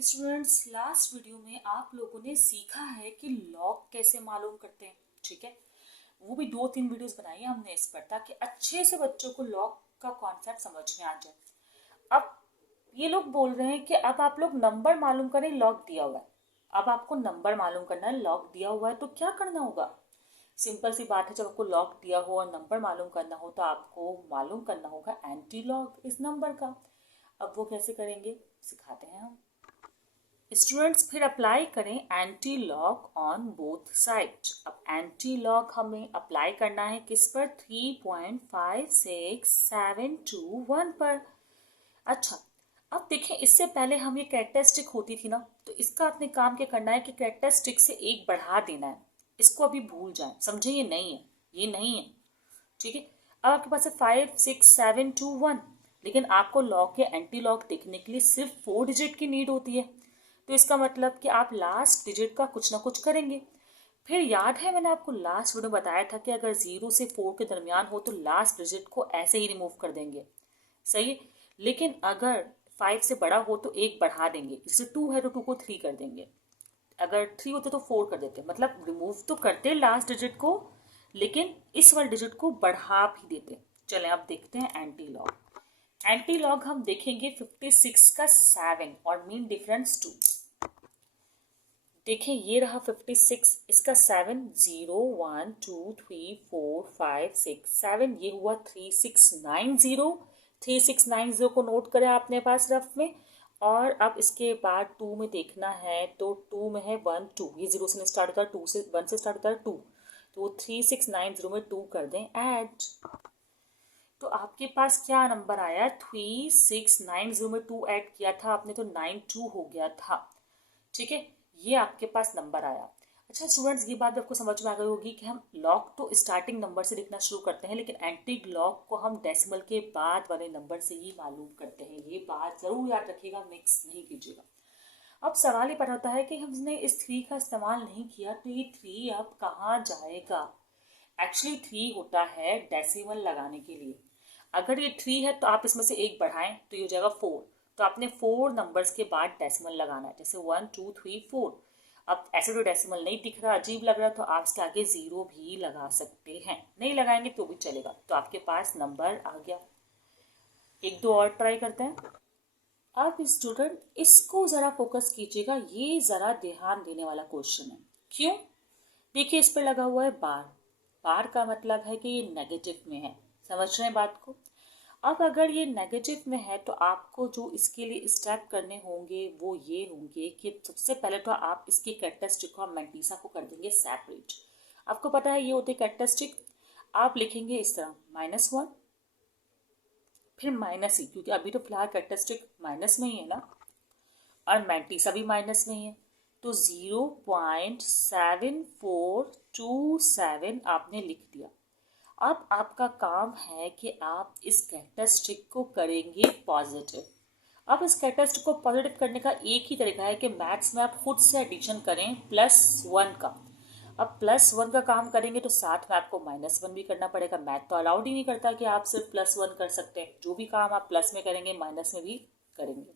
Students, last video में आप लोगों ने सीखा है कि लॉग कैसे मालूम करते हैं। ठीक है, वो भी 2-3 वीडियोस बनाई है हमने इस पर, ताकि अच्छे से बच्चों को लॉग का कॉन्सेप्ट समझ में आ जाए। अब ये लोग बोल रहे हैं कि अब आप लोग नंबर मालूम करें, लॉग दिया हुआ है। अब आपको नंबर मालूम करना है, लॉग दिया हुआ है तो क्या करना होगा। सिंपल सी बात है, जब आपको लॉग दिया हो और नंबर मालूम करना हो तो आपको मालूम करना होगा एंटी लॉग इस नंबर का। अब वो कैसे करेंगे सिखाते हैं हम। स्टूडेंट्स, फिर अप्लाई करें anti log on both side. अब एंटी लॉग हमें अप्लाई करना है किस पर? 3.56721 पर। अच्छा, अब देखें, इससे पहले हम ये कैरेक्टरिस्टिक होती थी ना, तो इसका आपने काम क्या करना है कि कैरेक्टरिस्टिक से एक बढ़ा देना है। इसको अभी भूल जाए, समझे, ये नहीं है, ये नहीं है। ठीक है, अब आपके पास है 56721, लेकिन आपको लॉग के एंटी लॉग देखने के लिए सिर्फ 4 डिजिट की नीड होती है। तो इसका मतलब कि आप लास्ट डिजिट का कुछ ना कुछ करेंगे। फिर याद है, मैंने आपको लास्ट वीडियो बताया था कि अगर 0 से 4 के दरमियान हो तो लास्ट डिजिट को ऐसे ही रिमूव कर देंगे। सही है, लेकिन अगर 5 से बड़ा हो तो एक बढ़ा देंगे। जैसे 2 है तो 2 को 3 कर देंगे, अगर 3 होते तो 4 कर देते। मतलब रिमूव तो करते लास्ट डिजिट को, लेकिन इस वाले डिजिट को बढ़ा भी देते। चलें अब देखते हैं एंटी लॉग। एंटी लॉग हम देखेंगे 56 का 7 और मीन डिफरेंस 2। देखें, ये रहा 56, इसका 7, 0 1 2 3 4 5 6 7, ये हुआ 3690। 3690 को नोट करें आपने पास रफ में। और अब इसके बाद 2 में देखना है तो 2 में है 1 2, ये 0 से स्टार्ट होता है, 2 से 1 से स्टार्ट होता है 2, तो 3690 में 2 कर दें ऐड। तो आपके पास क्या नंबर आया? 3690 में 2 ऐड किया था आपने तो 92 हो गया था। ठीक है, ये आपके पास नंबर आया। अच्छा स्टूडेंट्स, ये बात आपको समझ में आ गई होगी कि हम लॉग तो स्टार्टिंग नंबर से लिखना शुरू करते हैं, लेकिन एंटी लॉग को हम डेसिमल के बाद वाले नंबर से ही मालूम करते हैं। ये बात जरूर याद रखिएगा, मिक्स नहीं कीजिएगा। अब सवाल ये पैदा होता है कि हमने इस 3 का इस्तेमाल नहीं किया तो ये 3 अब कहाँ जाएगा। एक्चुअली 3 होता है डेसिमल लगाने के लिए। अगर ये 3 है तो आप इसमें से एक बढ़ाएं तो ये हो जाएगा 4। तो आपने 4 नंबर्स के बाद डेसिमल लगाना है, जैसे 1 2 3 4। अब ऐसे तो डेसिमल नहीं दिख रहा, अजीब लग रहा, तो आप इसके आगे 0 भी लगा सकते हैं। नहीं लगाएंगे तो भी चलेगा। तो आपके पास नंबर आ गया। एक दो और ट्राई करते हैं। अब स्टूडेंट, इसको ज़रा फोकस कीजिएगा, ये ज़रा ध्यान देने वाला क्वेश्चन है। क्यों? देखिए, इस पर लगा हुआ है बार। बार का मतलब है कि ये नेगेटिव में है। समझ रहे हैं बात को? अब अगर ये नेगेटिव में है तो आपको जो इसके लिए स्टेप करने होंगे वो ये होंगे कि सबसे पहले तो आप इसकी कैरेक्टरिस्टिक को, मैंटीसा को कर देंगे सेपरेट। आपको पता है ये होते कैरेक्टरिस्टिक। आप लिखेंगे इस तरह -1, फिर माइनस ही, क्योंकि अभी तो फिलहाल कैरेक्टरिस्टिक माइनस में ही है ना, और मैंटीसा भी माइनस में ही है। तो 0.7427 आपने लिख दिया। अब आपका काम है कि आप इस कैरेक्टरिस्टिक को करेंगे पॉजिटिव। अब इस कैरेक्टरिस्टिक को पॉजिटिव करने का एक ही तरीका है कि मैथ्स में आप खुद से एडिशन करें +1 का। अब +1 का काम करेंगे तो साथ में आपको -1 भी करना पड़ेगा। मैथ तो अलाउड ही नहीं करता कि आप सिर्फ +1 कर सकते हैं। जो भी काम आप प्लस में करेंगे माइनस में भी करेंगे।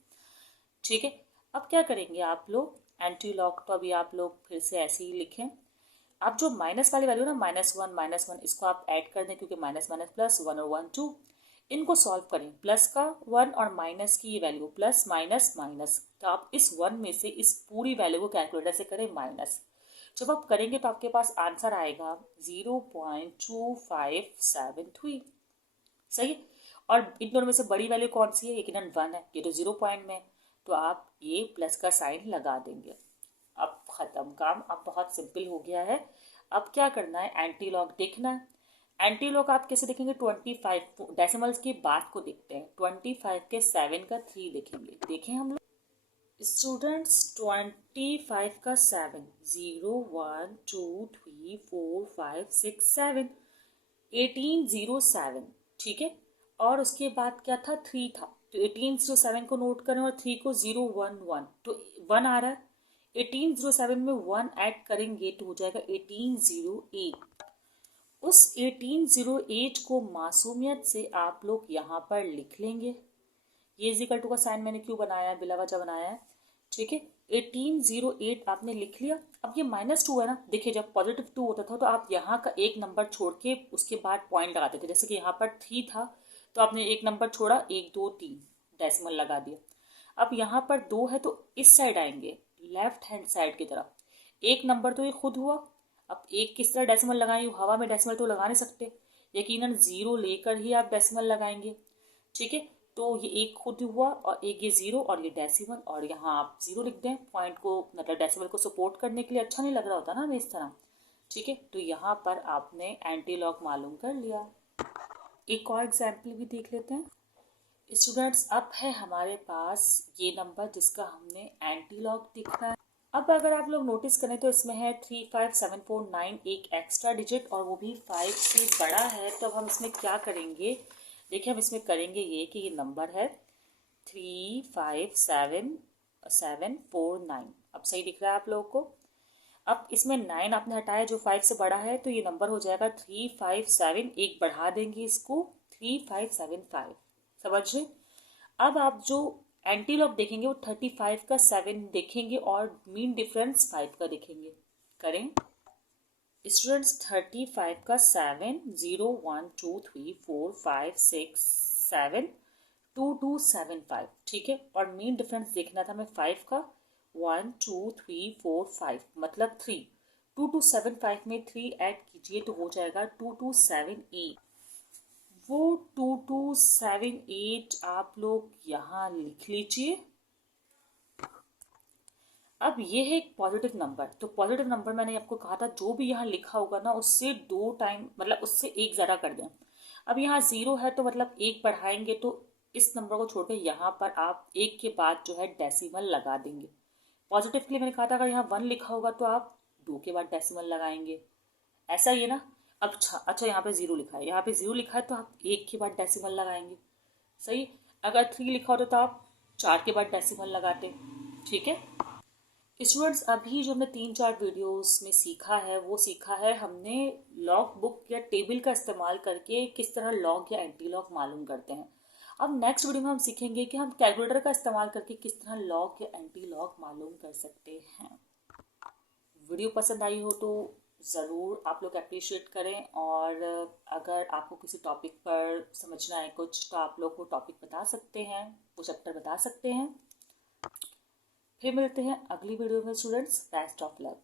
ठीक है, अब क्या करेंगे आप लोग? एंटी लॉग तो अभी आप लोग फिर से ऐसे ही लिखें। आप जो माइनस वाली वैल्यू ना, -1 इसको आप ऐड कर दें, क्योंकि माइनस माइनस प्लस, 1 और 1 2। इनको सॉल्व करें, प्लस का 1 और माइनस की ये वैल्यू, प्लस माइनस माइनस। तो आप इस 1 में से इस पूरी वैल्यू को कैलकुलेटर से करें माइनस। जब आप करेंगे तो आपके पास आंसर आएगा 0.2573। सही। और इन दोनों में से बड़ी वैल्यू कौन सी है? यकीनन 1 है, ये तो 0 पॉइंट में है, तो आप ये प्लस का साइन लगा देंगे। अब ख़त्म काम, अब बहुत सिंपल हो गया है। अब क्या करना है? एंटी लॉग देखना है। एंटी लॉग आप कैसे देखेंगे? 25 डेसिमल्स की बात को देखते हैं। 25 के 7 का 3 देखेंगे। देखें हम लोग स्टूडेंट्स, 25 का 7, 0 1 2 3 4 5 6 7, 1807। ठीक है, और उसके बाद क्या था? 3 था, तो 1807 को नोट करें और 3 को 011, तो 1 आ रहा है। 1807 में 1 ऐड करेंगे तो हो जाएगा 1808। उस 1808 को मासूमियत से आप लोग यहाँ पर लिख लेंगे। ये इक्वल टू का साइन मैंने क्यों बनाया है, बिला वजह बनाया है? ठीक है, 1808 आपने लिख लिया। अब ये -2 है ना, देखिए जब +2 होता था तो आप यहाँ का एक नंबर छोड़ के उसके बाद पॉइंट लगाते थे। जैसे कि यहाँ पर 3 था तो आपने एक नंबर छोड़ा, 1 2 3 डेसिमल लगा दिया। अब यहाँ पर 2 है तो इस साइड आएंगे, लेफ्ट हैंड साइड की तरफ। एक नंबर तो ये खुद हुआ। अब एक किस तरह डेसिमल लगाएंगे, हवा में डेसिमल तो लगा नहीं सकते, यकीनन 0 लेकर ही आप डेसिमल लगाएंगे। ठीक है, तो ये एक खुद हुआ और एक ये 0 और ये डेसिमल, और यहाँ आप 0 लिख दें पॉइंट को, मतलब डेसिमल को सपोर्ट करने के लिए। अच्छा नहीं लग रहा होता ना हमें इस तरह। ठीक है, तो यहाँ पर आपने एंटी लॉग मालूम कर लिया। एक और एग्जाम्पल भी देख लेते हैं स्टूडेंट्स। अब है हमारे पास ये नंबर जिसका हमने एंटी लॉग देखना है। अब अगर आप लोग नोटिस करें तो इसमें है 35749, एक एक्स्ट्रा डिजिट और वो भी 5 से बड़ा है। तो अब हम इसमें क्या करेंगे, देखिए हम इसमें करेंगे ये कि ये नंबर है 357749। अब सही दिख रहा है आप लोगों को। अब इसमें 9 आपने हटाया जो 5 से बड़ा है, तो ये नंबर हो जाएगा 357, एक बढ़ा देंगे इसको 3575। समझ रहे। अब आप जो एंटी लॉग देखेंगे वो 35 का 7 देखेंगे और मीन डिफरेंस 5 का देखेंगे। करें स्टूडेंट्स, 35 का 7, 0 1 2 3 4 5 6 7 2 2 7 5। ठीक है, और मीन डिफरेंस देखना था हमें 5 का, 1 2 3 4 5 मतलब 3। 2275 में 3 ऐड कीजिए तो हो जाएगा 2278। वो 2278 आप लोग यहाँ लिख लीजिए। अब ये है एक पॉजिटिव नंबर, तो पॉजिटिव नंबर मैंने आपको कहा था जो भी यहाँ लिखा होगा ना उससे 2 टाइम, मतलब उससे 1 ज़्यादा कर दें। अब यहाँ 0 है तो मतलब 1 बढ़ाएंगे, तो इस नंबर को छोड़ के यहाँ पर आप 1 के बाद जो है डेसिमल लगा देंगे। पॉजिटिव के लिए मैंने कहा था अगर यहाँ 1 लिखा होगा तो आप 2 के बाद डेसिमल लगाएंगे, ऐसा ही है ना। अब अच्छा यहाँ पे 0 लिखा है, यहाँ पे 0 लिखा है तो आप 1 के बाद डेसिमल लगाएंगे। सही। अगर 3 लिखा होता तो आप 4 के बाद डेसिमल लगाते। ठीक है स्टूडेंट्स, अभी जो हमने 3-4 वीडियोस में सीखा है वो सीखा है हमने लॉग बुक या टेबल का इस्तेमाल करके किस तरह लॉग या एंटी लॉग मालूम करते हैं। अब नेक्स्ट वीडियो में हम सीखेंगे कि हम कैलकुलेटर का इस्तेमाल करके किस तरह लॉग या एंटी लॉग मालूम कर सकते हैं। वीडियो पसंद आई हो तो ज़रूर आप लोग अप्रिशिएट करें, और अगर आपको किसी टॉपिक पर समझना है कुछ तो आप लोग वो टॉपिक बता सकते हैं, वो चैप्टर बता सकते हैं। फिर मिलते हैं अगली वीडियो में स्टूडेंट्स। Best of luck.